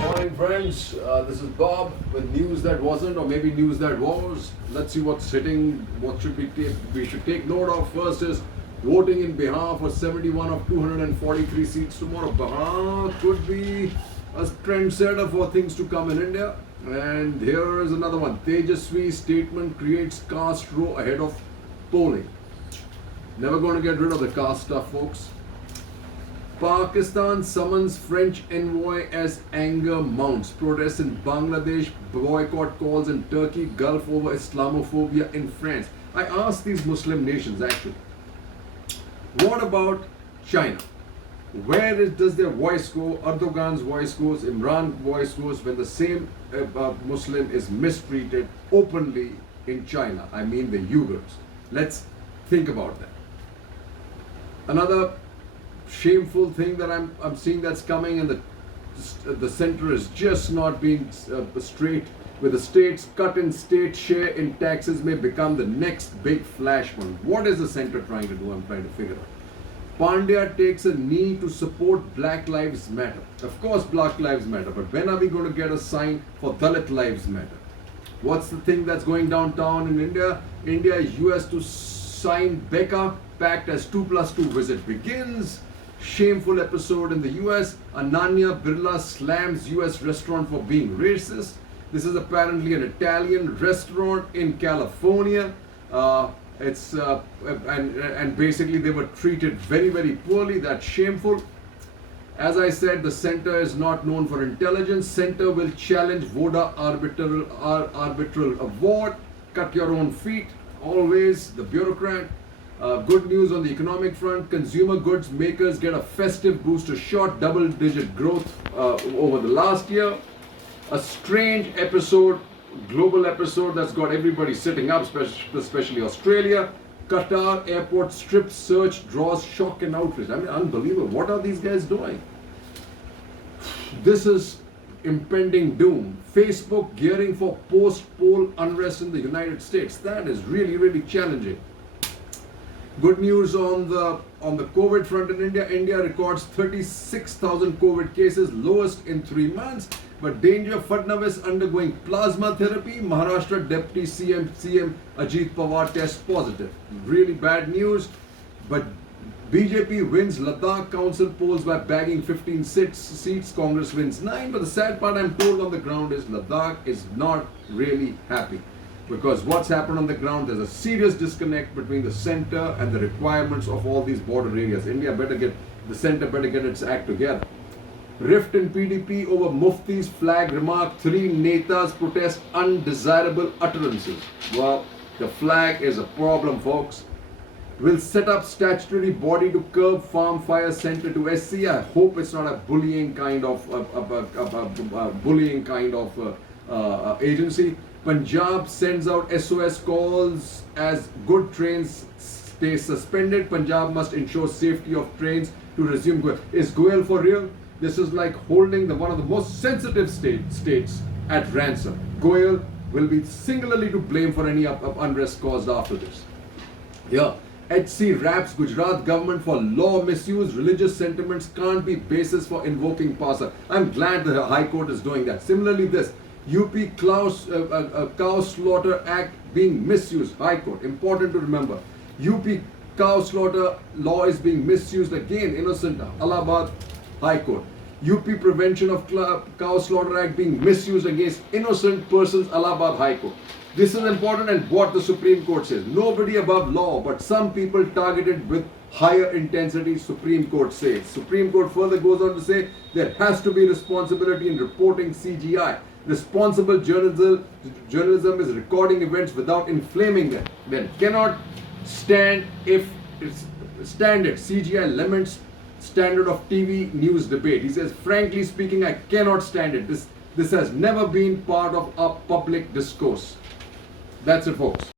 Morning, friends. This is Bob with news that wasn't, or maybe news that was. Let's see what's hitting. What should we should take note of first is voting in Bihar for 71 of 243 seats tomorrow. Bihar could be a trendsetter for things to come in India. And here is another one. Tejaswi statement creates caste row ahead of polling. Never going to get rid of the caste stuff, folks. Pakistan summons French envoy as anger mounts. Protests in Bangladesh, boycott calls in Turkey, Gulf over Islamophobia in France. I asked these Muslim nations actually, what about China? Where does their voice go? Erdogan's voice goes, Imran's voice goes when the same Muslim is mistreated openly in China. I mean the Uyghurs. Let's think about that. Another shameful thing that I'm seeing that's coming, and the center is just not being straight with the states. Cut in state share in taxes may become the next big flashpoint. What is the center trying to do? I'm trying to figure out. Pandya takes a knee to support Black Lives Matter. Of course, Black Lives Matter, but when are we going to get a sign for Dalit Lives Matter? What's the thing that's going downtown in India? India is US to sign Becca Pact as 2+2 visit begins. Shameful episode in the US. Ananya Birla slams US restaurant for being racist. This is apparently an Italian restaurant in California. And basically they were treated very, very poorly. That's shameful. As I said, the center is not known for intelligence. Center will challenge Voda arbitral award. Cut your own feet. Always the bureaucrat. Good news on the economic front. Consumer goods makers get a festive booster shot. Double-digit growth over the last year. A strange episode, global episode that's got everybody sitting up, especially Australia. Qatar airport strip search draws shock and outrage. I mean, unbelievable. What are these guys doing? This is impending doom. Facebook gearing for post-poll unrest in the United States. That is really, really challenging. Good news on the COVID front in India. India records 36,000 COVID cases, lowest in 3 months. But danger, Fadnavis undergoing plasma therapy. Maharashtra Deputy CM Ajit Pawar tests positive. Really bad news. But BJP wins Ladakh council polls by bagging 15 seats. Congress wins 9. But the sad part I'm told on the ground is Ladakh is not really happy. Because what's happened on the ground, there's a serious disconnect between the center and the requirements of all these border areas. The center better get its act together. Rift in PDP over Mufti's flag remark. 3 netas protest undesirable utterances. Well, the flag is a problem, folks. Will set up statutory body to curb farm fire center to SC. I hope it's not a bullying kind of agency. Punjab sends out SOS calls as good trains stay suspended. Punjab must ensure safety of trains to resume. Is Goel for real? This is like holding one of the most sensitive states at ransom. Goel will be singularly to blame for any unrest caused after this. Yeah. HC raps Gujarat government for law misuse. Religious sentiments can't be basis for invoking PASA. I'm glad the High Court is doing that. Similarly, this UP Cow Slaughter Act being misused. High Court. Important to remember. UP Cow Slaughter law is being misused again. Innocent. Allahabad High Court. UP Prevention of Cow Slaughter Act being misused against innocent persons. Allahabad High Court. This is important, and what the Supreme Court says. Nobody above law, but some people targeted with higher intensity, Supreme Court says. Supreme Court further goes on to say there has to be responsibility in reporting CGI. Responsible journalism is recording events without inflaming them. Then cannot stand if it's standard. CGI laments standard of TV news debate. He says, frankly speaking, I cannot stand it. This has never been part of our public discourse. That's it, folks.